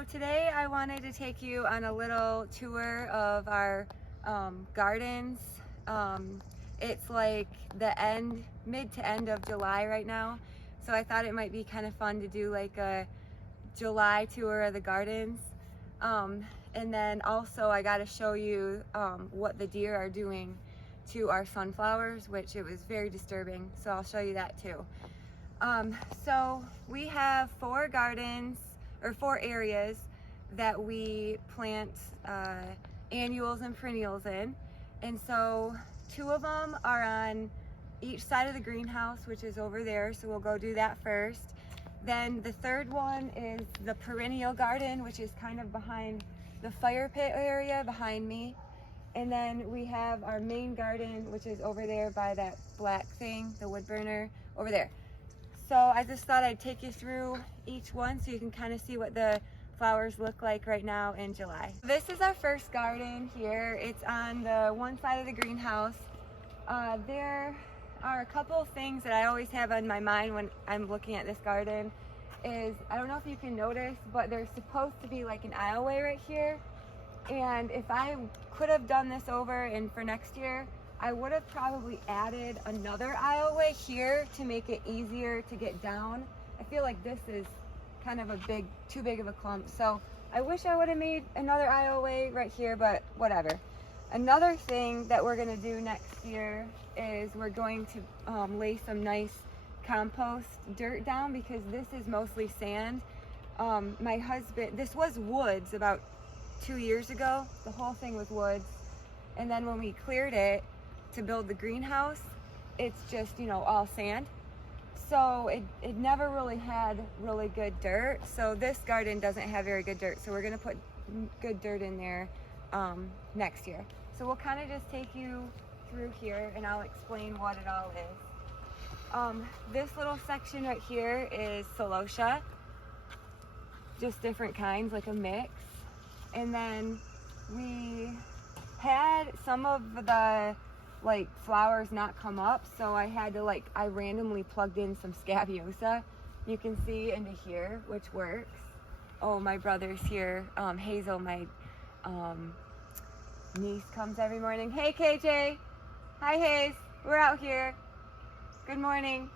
So today I wanted to take you on a little tour of our gardens. It's like the mid to end of July right now. So I thought it might be kind of fun to do like a July tour of the gardens. And then also I got to show you what the deer are doing to our sunflowers, which it was very disturbing. So I'll show you that too. So we have 4 gardens or 4 areas that we plant annuals and perennials in. And so 2 of them are on each side of the greenhouse, which is over there. So we'll go do that first. Then the 3rd one is the perennial garden, which is kind of behind the fire pit area behind me. And then we have our main garden, which is over there by that black thing, the wood burner over there. So I just thought I'd take you through each one so you can kind of see what the flowers look like right now in July. This is our first garden here. It's on the one side of the greenhouse. There are a couple of things that I always have on my mind when I'm looking at this garden. I don't know if you can notice, but there's supposed to be like an aisleway right here. And if I could have done this over and for next year, I would have probably added another aisleway here to make it easier to get down. I feel like this is kind of too big of a clump. So I wish I would have made another aisleway right here, but whatever. Another thing that we're gonna do next year is we're going to lay some nice compost dirt down because this is mostly sand. My husband, this was woods about 2 years ago. The whole thing was woods. And then when we cleared it to build the greenhouse, it's just, all sand. So it never really had really good dirt. So this garden doesn't have very good dirt. So we're gonna put good dirt in there next year. So we'll kind of just take you through here and I'll explain what it all is. This little section right here is celosia, just different kinds, like a mix. And then we had some of the flowers not come up, so I had to I randomly plugged in some scabiosa. You can see into here, which works. Oh, my brother's here. Hazel, my niece, comes every morning. Hey KJ, hi Hayes, we're out here. Good morning.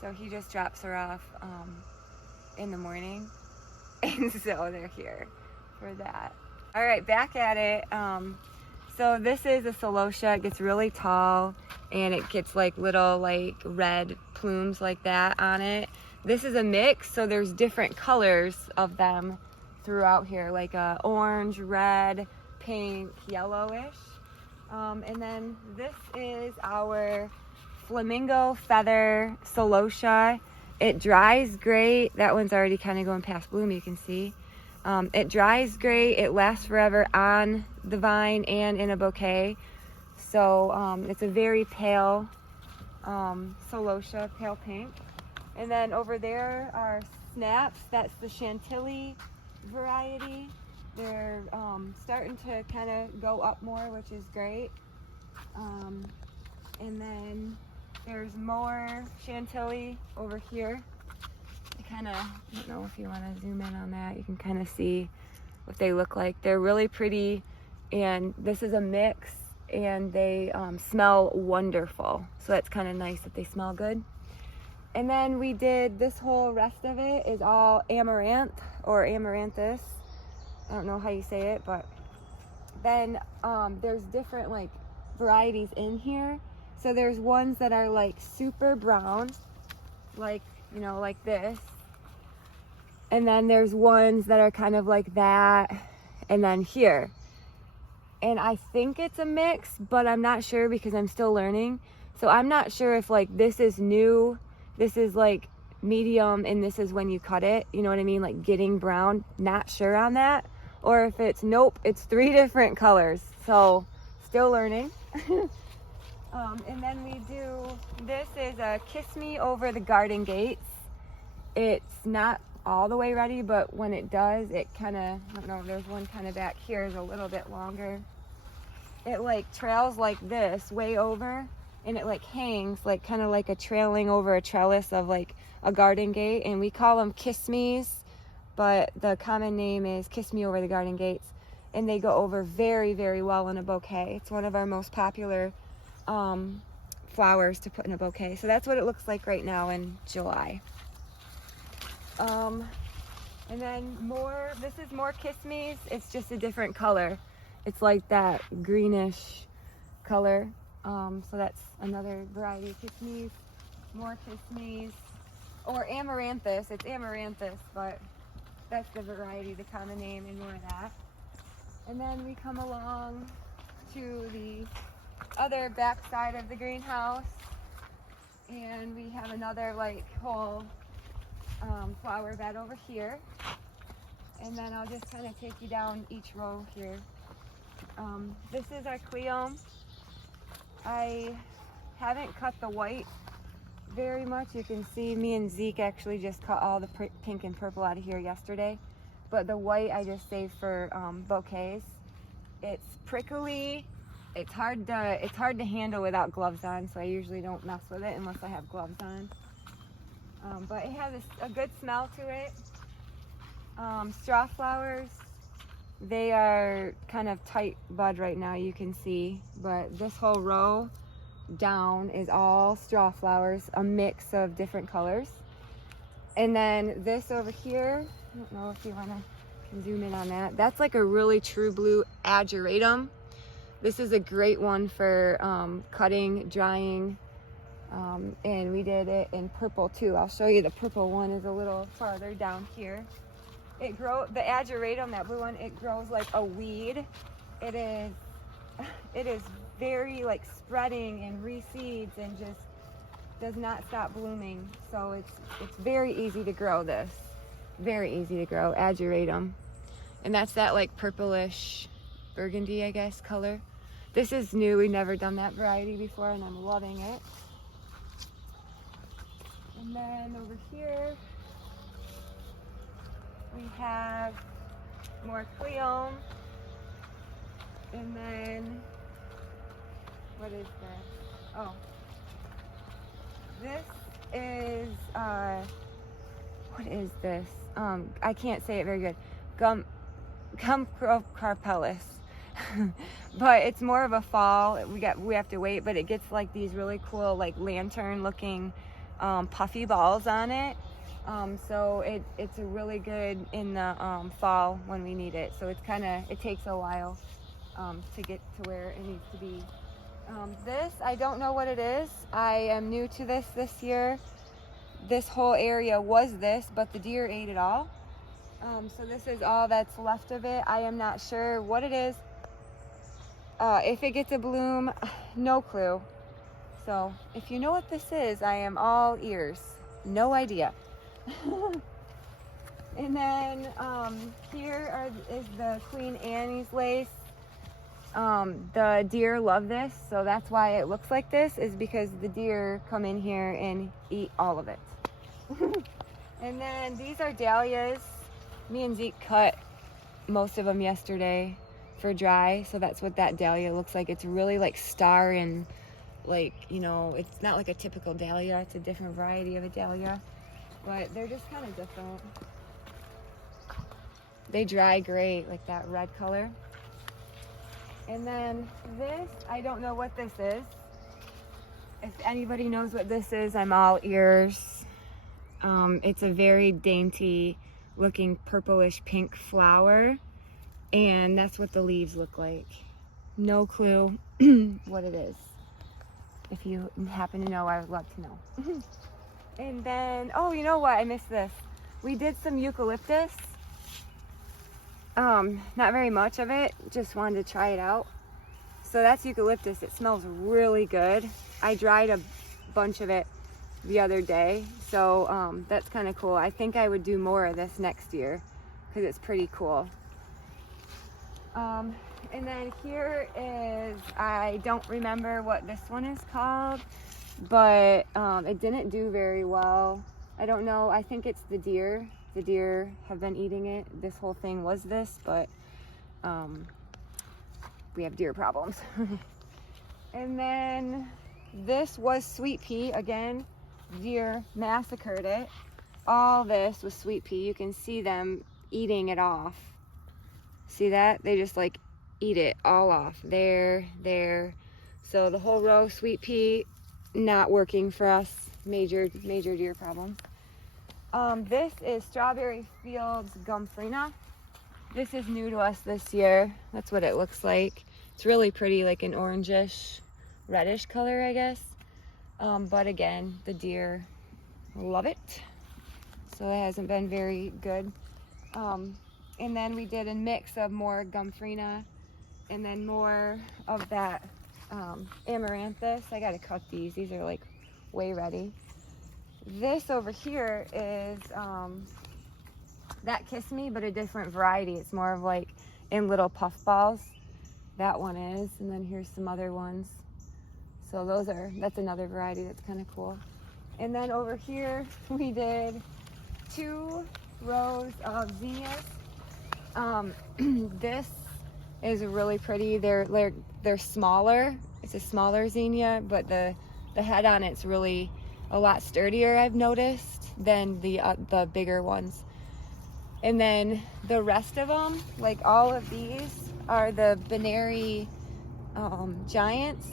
So he just drops her off in the morning, and so they're here for that. All right, back at it. So this is a celosia. It gets really tall and it gets little red plumes like that on it. This is a mix, so there's different colors of them throughout here, like orange, red, pink, yellowish. And then this is our flamingo feather celosia. It dries great. That one's already kind of going past bloom, you can see. It dries great. It lasts forever on the vine and in a bouquet. So it's a very pale celosia, pale pink. And then over there are snaps. That's the chantilly variety. They're starting to kind of go up more, which is great. And then there's more chantilly over here. I don't know if you want to zoom in on that. You can kind of see what they look like. They're really pretty, and this is a mix, and they smell wonderful. So that's kind of nice that they smell good. And then we did this whole rest of it is all amaranth or amaranthus. I don't know how you say it, but then there's different varieties in here. So there's ones that are super brown, like this. And then there's ones that are kind of like that, and then here. And I think it's a mix, but I'm not sure because I'm still learning. So I'm not sure if this is new, this is medium, and this is when you cut it, you know what I mean? Getting brown, not sure on that. Or if it's, nope, it's 3 different colors. So still learning. And then we do, this is a Kiss Me Over the Garden Gates. It's not all the way ready, but when it does, it kind of, I don't know, there's one kind of back here is a little bit longer. It trails like this way over, and it hangs kind of a trailing over a trellis of a garden gate, and we call them Kiss Me's. but the common name is Kiss Me Over the Garden Gates, and they go over very, very well in a bouquet. It's one of our most popular flowers to put in a bouquet. So that's what it looks like right now in July. And then this is more Kiss Me's. It's just a different color. It's like that greenish color. So that's another variety of Kiss Me's. More Kiss Me's. Or amaranthus. It's amaranthus, but that's the variety, the common name, and more of that. And then we come along to the other back side of the greenhouse, and we have another like whole flower bed over here. And then I'll just kind of take you down each row here. This is our Cleome. I haven't cut the white very much. You can see me and Zeke actually just cut all the pink and purple out of here yesterday, but the white I just saved for bouquets. It's prickly. It's hard to handle without gloves on, so I usually don't mess with it unless I have gloves on. But it has a good smell to it. Straw flowers, they are kind of tight bud right now, you can see, but this whole row down is all straw flowers, a mix of different colors. And then this over here, I don't know if you want to zoom in on that. That's like a really true blue ageratum. This is a great one for cutting, drying, and we did it in purple too. I'll show you. The purple one is a little farther down here. The ageratum, that blue one, it grows like a weed. It is very like spreading and reseeds and just does not stop blooming. So it's very easy to grow this. Very easy to grow, ageratum. And that's that like purplish burgundy, I guess, color. This is new. We've never done that variety before, and I'm loving it. And then over here, we have more Cleome. And then, what is this? Oh, this is, what is this? I can't say it very good. Carpellus. But it's more of a fall. We have to wait, but it gets like these really cool like lantern looking puffy balls on it. So it's a really good in the fall when we need it. So it takes a while to get to where it needs to be. This, I don't know what it is. I am new to this year. This whole area was this, but the deer ate it all. So this is all that's left of it. I am not sure what it is. If it gets a bloom, no clue. So if you know what this is, I am all ears. No idea. And then here is the Queen Anne's lace. The deer love this, so that's why it looks like this, is because the deer come in here and eat all of it. And then these are dahlias. Me and Zeke cut most of them yesterday for dry, so that's what that dahlia looks like. It's really like star and like, you know, it's not like a typical dahlia. It's a different variety of a dahlia, but they're just kind of different. They dry great, like that red color. And then this, I don't know what this is. If anybody knows what this is, I'm all ears. It's a very dainty looking purplish pink flower, and that's what the leaves look like. No clue what it is. If you happen to know, I would love to know. And then, oh, you know what? I missed this. We did some eucalyptus. Not very much of it, just wanted to try it out. So that's eucalyptus. It smells really good. I dried a bunch of it the other day, so that's kind of cool. I think I would do more of this next year because it's pretty cool. And then here is, I don't remember what this one is called, but it didn't do very well. I don't know. I think it's the deer. The deer have been eating it. This whole thing was this, but we have deer problems. And then this was sweet pea. Again, deer massacred it. all this with sweet pea. You can see them eating it off. See that? They just like eat it all off. There. So the whole row, sweet pea, not working for us. Major deer problem. This is Strawberry Fields Gomphrena. This is new to us this year. That's what it looks like. It's really pretty, like an orangish, reddish color, I guess. But again, the deer love it. So it hasn't been very good. And then we did a mix of more Gomphrena and then more of that amaranthus. I gotta cut these. These are like way ready. This over here is that Kiss Me, but a different variety. It's more of like in little puff balls. That one is, and then here's some other ones. So that's another variety that's kind of cool. And then over here we did 2 rows of zinnias. This is really pretty. They're smaller. It's a smaller zinnia, but the head on it's really a lot sturdier, I've noticed, than the bigger ones. And then the rest of them, like all of these, are the Benary Giants,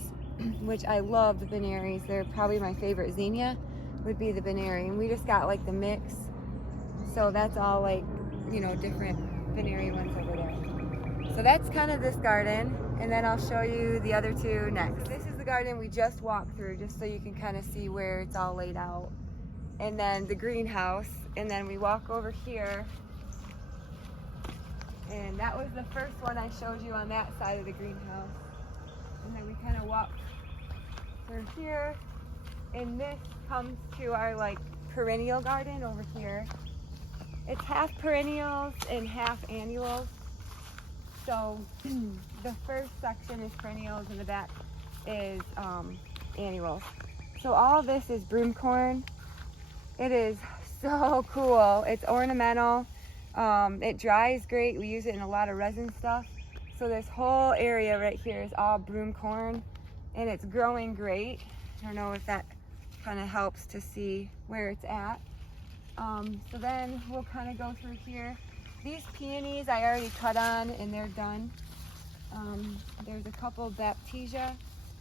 which I love the Benaries. They're probably my favorite zinnia, would be the Benary. And we just got like the mix. So that's all like, you know, different Benary ones over there. So that's kind of this garden. And then I'll show you the other 2 next. This is the garden we just walked through, just so you can kind of see where it's all laid out. And then the greenhouse. And then we walk over here. And that was the first one I showed you on that side of the greenhouse. And then we kind of walked through here. And this comes to our like perennial garden over here. It's half perennials and half annuals. So the first section is perennials and the back is annuals. So all this is broomcorn. It is so cool. It's ornamental. It dries great. We use it in a lot of resin stuff. So this whole area right here is all broomcorn, and it's growing great. I don't know if that kind of helps to see where it's at. So then we'll kind of go through here. These peonies I already cut on and they're done. There's a couple Baptisia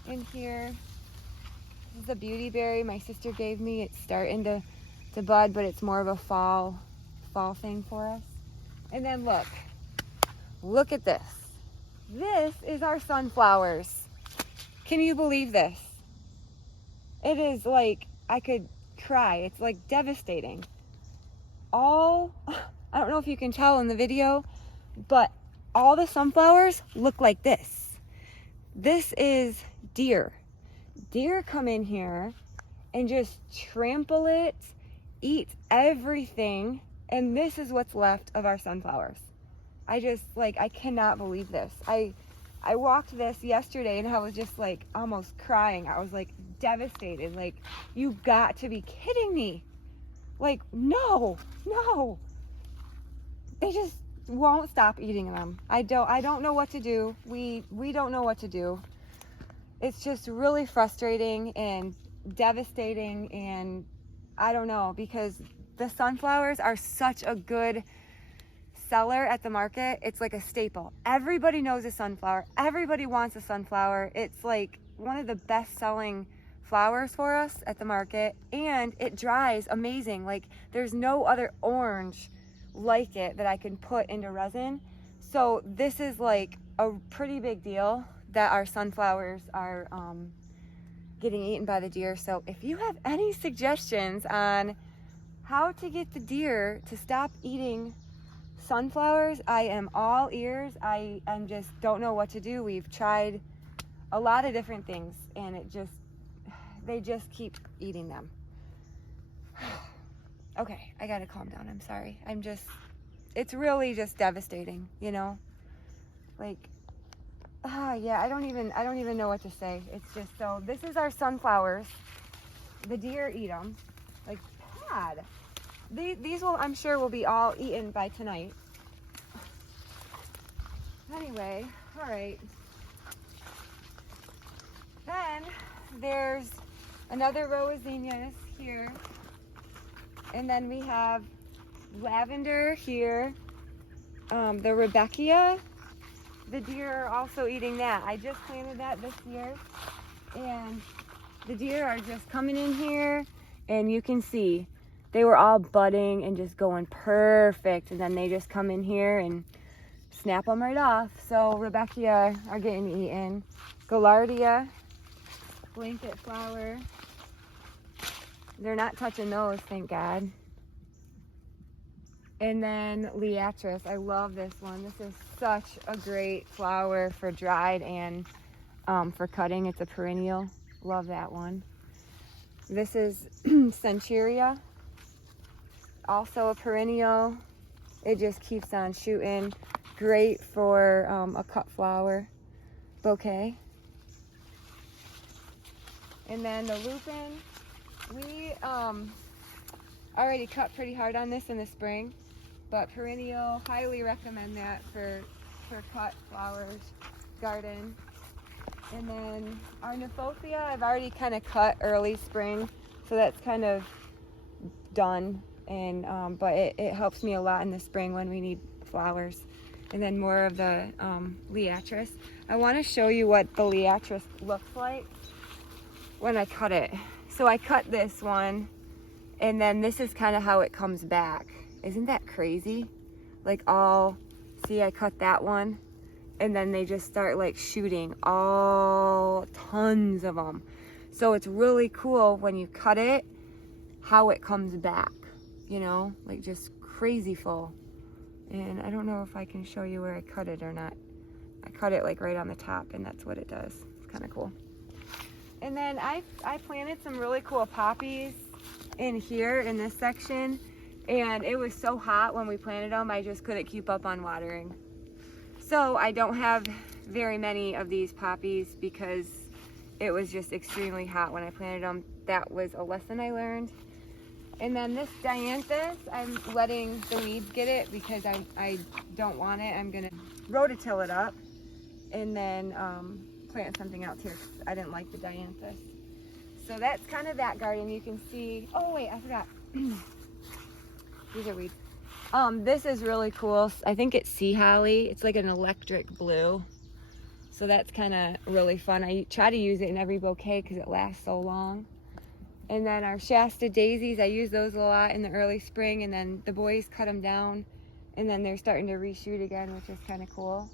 in here. This is a beautyberry my sister gave me. It's starting to bud, but it's more of a fall thing for us. And then look at this. This is our sunflowers. Can you believe this? It is like, I could cry. It's like devastating. I don't know if you can tell in the video, but all the sunflowers look like this. This is deer. Deer come in here and just trample it, eat everything, and this is what's left of our sunflowers. I cannot believe this. I walked this yesterday and I was just like almost crying. I was like devastated. Like, you got to be kidding me. Like, no. They just won't stop eating them. I don't know what to do. We don't know what to do. It's just really frustrating and devastating, and I don't know, because the sunflowers are such a good seller at the market. It's like a staple. Everybody knows a sunflower. Everybody wants a sunflower. It's like one of the best selling flowers for us at the market, and it dries amazing. Like, there's no other orange like it that I can put into resin. So this is like a pretty big deal that our sunflowers are getting eaten by the deer. So if you have any suggestions on how to get the deer to stop eating sunflowers, I am all ears. I just don't know what to do. We've tried a lot of different things, and they just keep eating them. Okay, I gotta calm down. I'm sorry. It's really just devastating, you know? Like, yeah, I don't even know what to say. It's just, so this is our sunflowers. The deer eat them. Like, bad. These I'm sure will be all eaten by tonight. Anyway, all right. Then there's another row of zinnias here. And then we have lavender here. The Rebecca. The deer are also eating that. I just planted that this year. And the deer are just coming in here, and you can see they were all budding and just going perfect. And then they just come in here and snap them right off. So Rebecca are getting eaten. Gaillardia, blanket flower. They're not touching those, thank God. And then Liatris, I love this one. This is such a great flower for dried and for cutting. It's a perennial. Love that one. This is Centuria, also a perennial. It just keeps on shooting. Great for a cut flower bouquet. And then the lupin, we already cut pretty hard on this in the spring, but perennial, highly recommend that for cut flowers, garden. And then our Nymphophea, I've already kind of cut early spring, so that's kind of done. And but it helps me a lot in the spring when we need flowers. And then more of the Liatris. I want to show you what the Liatris looks like when I cut it. So I cut this one, and then this is kind of how it comes back. Isn't that crazy? Like see, I cut that one, and then they just start like shooting tons of them. So it's really cool when you cut it, how it comes back, you know, like just crazy full. And I don't know if I can show you where I cut it or not. I cut it like right on the top, and that's what it does. It's kind of cool. And then I planted some really cool poppies in here in this section, and it was so hot when we planted them, I just couldn't keep up on watering. So I don't have very many of these poppies because it was just extremely hot when I planted them. That was a lesson I learned. And then this dianthus, I'm letting the weeds get it because I don't want it. I'm gonna rototill it up and then plant something else here because I didn't like the dianthus. So that's kind of that garden. You can see, oh wait, I forgot. These are weeds. This is really cool. I think it's sea holly. It's like an electric blue. So that's kind of really fun. I try to use it in every bouquet because it lasts so long. And then our Shasta daisies, I use those a lot in the early spring, and then the boys cut them down, and then they're starting to reshoot again, which is kind of cool.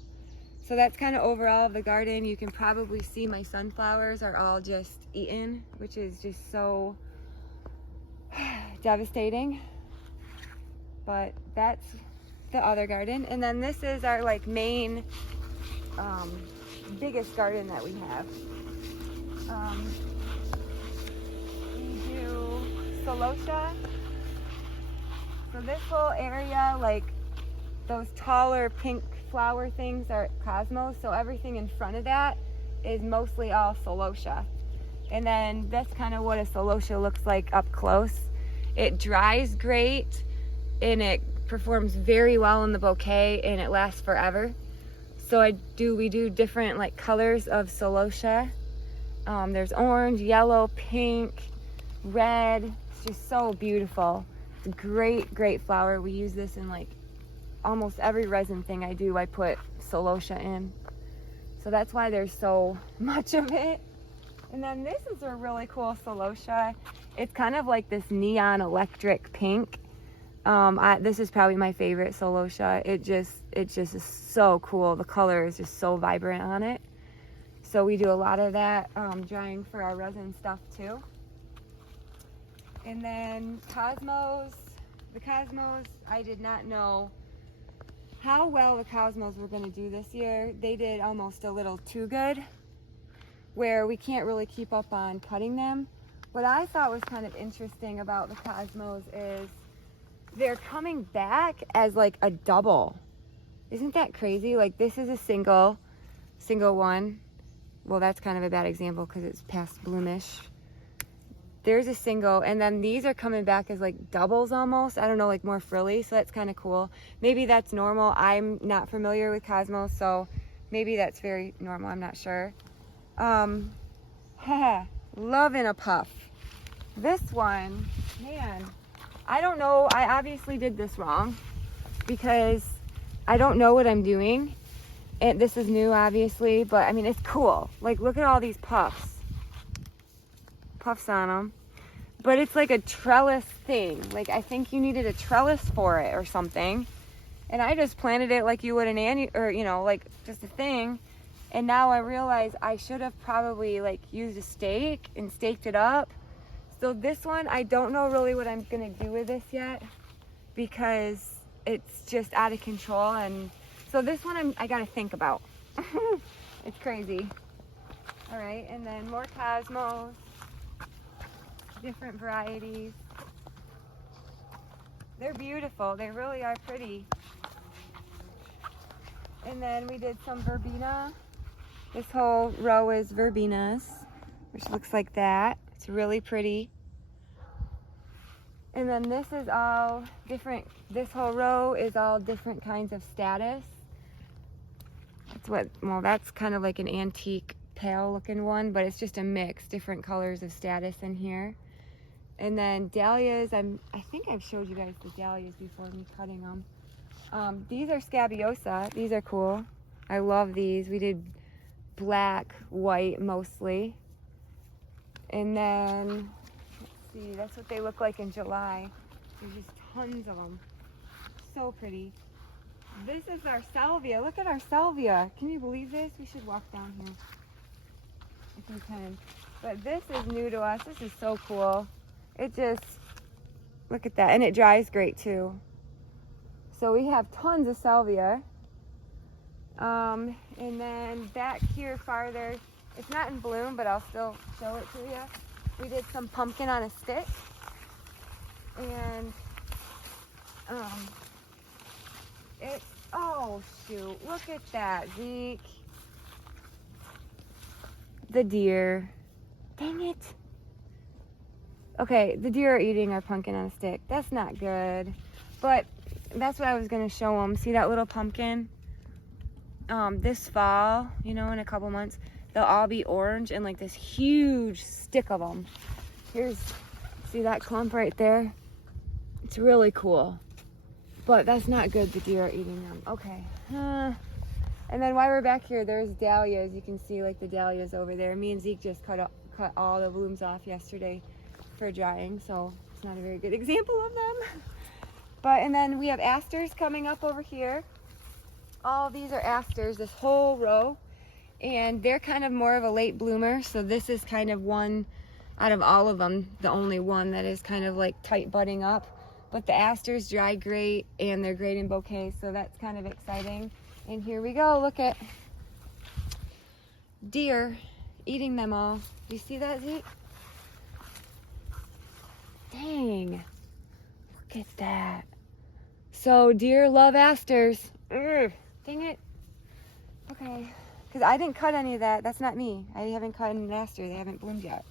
So that's kind of overall of the garden. You can probably see my sunflowers are all just eaten, which is just so devastating. But that's the other garden. And then this is our like main, biggest garden that we have. We do celosia. So this whole area, like those taller pink flower things are cosmos. So everything in front of that is mostly all celosia. And then that's kind of what a celosia looks like up close. It dries great and it performs very well in the bouquet and it lasts forever. So we do different like colors of celosia. There's orange, yellow, pink, red. It's just so beautiful. It's a great, great flower. We use this in like almost every resin thing I do. I put celosia in. So that's why there's so much of it. And then this is a really cool celosia. It's kind of like this neon electric pink. This is probably my favorite celosia. It just is so cool. The color is just so vibrant on it. So we do a lot of that drying for our resin stuff too. And then cosmos. The cosmos, I did not know how well the cosmos were going to do this year. They did almost a little too good, where we can't really keep up on cutting them. What I thought was kind of interesting about the cosmos is they're coming back as like a double. Isn't that crazy? Like this is a single one. Well, that's kind of a bad example because it's past bloomish. There's a single, and then these are coming back as like doubles almost. I don't know, like more frilly, so that's kind of cool. Maybe that's normal. I'm not familiar with cosmos, so maybe that's very normal. I'm not sure. Love in a puff. This one, man, I don't know, I obviously did this wrong because I don't know what I'm doing. And this is new, obviously, but I mean, it's cool. Like, look at all these puffs on them. But it's like a trellis thing. Like, I think you needed a trellis for it or something. And I just planted it like you would an annual, or, you know, like just a thing. And now I realize I should have probably like used a stake and staked it up. So this one, I don't know really what I'm gonna do with this yet because it's just out of control. And so this one I gotta think about. It's crazy. All right, and then more cosmos, different varieties. They're beautiful, they really are pretty. And then we did some verbena. This whole row is verbenas, which looks like that. It's really pretty. And then this is all different, this whole row is all different kinds of status. That's what, well, that's kind of like an antique pale looking one, but it's just a mix, different colors of status in here. And then dahlias, I think I've showed you guys the dahlias before me cutting them. These are scabiosa. These are cool. I love these. We did black, white mostly. And then, let's see, that's what they look like in July. There's just tons of them. So pretty. This is our salvia. Look at our salvia. Can you believe this? We should walk down here if we can. But this is new to us. This is so cool. It just, look at that. And it dries great too. So we have tons of salvia. And then back here farther, it's not in bloom, but I'll still show it to you. We did some pumpkin on a stick. And it's, oh shoot, look at that, Zeke. The deer. Dang it. Okay, the deer are eating our pumpkin on a stick. That's not good. But that's what I was gonna show them. See that little pumpkin? This fall, you know, in a couple months, they'll all be orange and like this huge stick of them. Here's, see that clump right there? It's really cool. But that's not good, the deer are eating them. Okay. And then while we're back here, there's dahlias. You can see like the dahlias over there. Me and Zeke just cut all the blooms off yesterday for drying, so it's not a very good example of them. But, and then we have asters coming up over here. All of these are asters, this whole row. And they're kind of more of a late bloomer, so this is kind of one out of all of them, the only one that is kind of like tight budding up. But the asters dry great, and they're great in bouquets, so that's kind of exciting. And here we go, look at deer eating them all. Do you see that, Zeke? Dang, look at that. So deer love asters. Ugh, dang it. Okay, because I didn't cut any of that. That's not me. I haven't cut an aster. They haven't bloomed yet.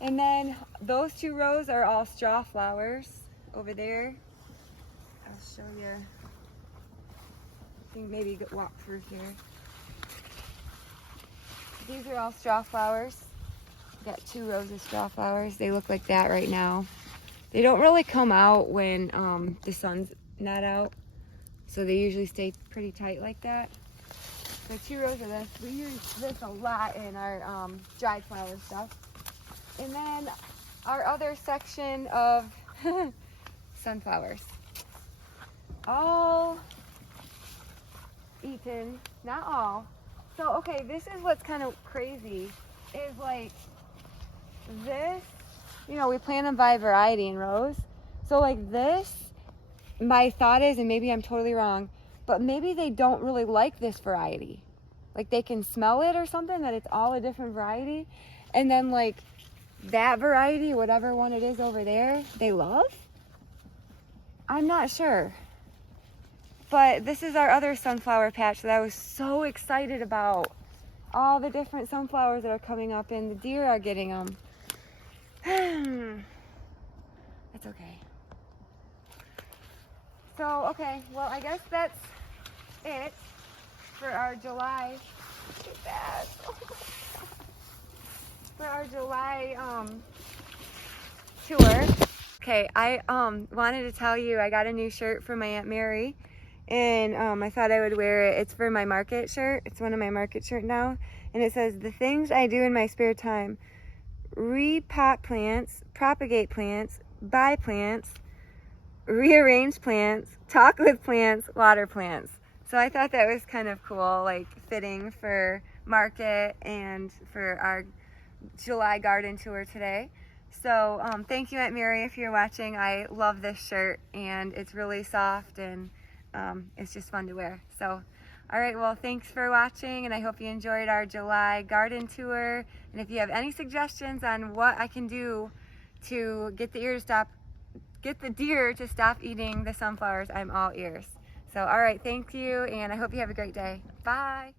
And then those two rows are all straw flowers over there. I'll show you. I think maybe walk through here. These are all straw flowers. Got 2 rows of straw flowers. They look like that right now. They don't really come out when the sun's not out. So they usually stay pretty tight like that. So 2 rows of this. We use this a lot in our dried flower stuff. And then our other section of sunflowers. All eaten, not all. So, okay, this is what's kind of crazy, is like this, you know, we plant them by variety in rows. So like this, my thought is, and maybe I'm totally wrong, but maybe they don't really like this variety. Like they can smell it or something, that it's all a different variety. And then like that variety, whatever one it is over there, they love? I'm not sure. But this is our other sunflower patch that I was so excited about. All the different sunflowers that are coming up, and the deer are getting them. That's okay. So, okay, well, I guess that's it for our July. Look at that. For our July tour. Okay, I wanted to tell you I got a new shirt from my Aunt Mary, and I thought I would wear it. It's for my market shirt. It's one of my market shirt now, and it says, "The things I do in my spare time: repot plants, propagate plants, buy plants, rearrange plants, talk with plants, water plants." So I thought that was kind of cool, like fitting for market and for our July garden tour today. So thank you, Aunt Mary, if you're watching. I love this shirt, and it's really soft, and it's just fun to wear. So, all right, well, thanks for watching, and I hope you enjoyed our July garden tour. And if you have any suggestions on what I can do to get the deer to stop eating the sunflowers, I'm all ears. So, all right, thank you, and I hope you have a great day. Bye.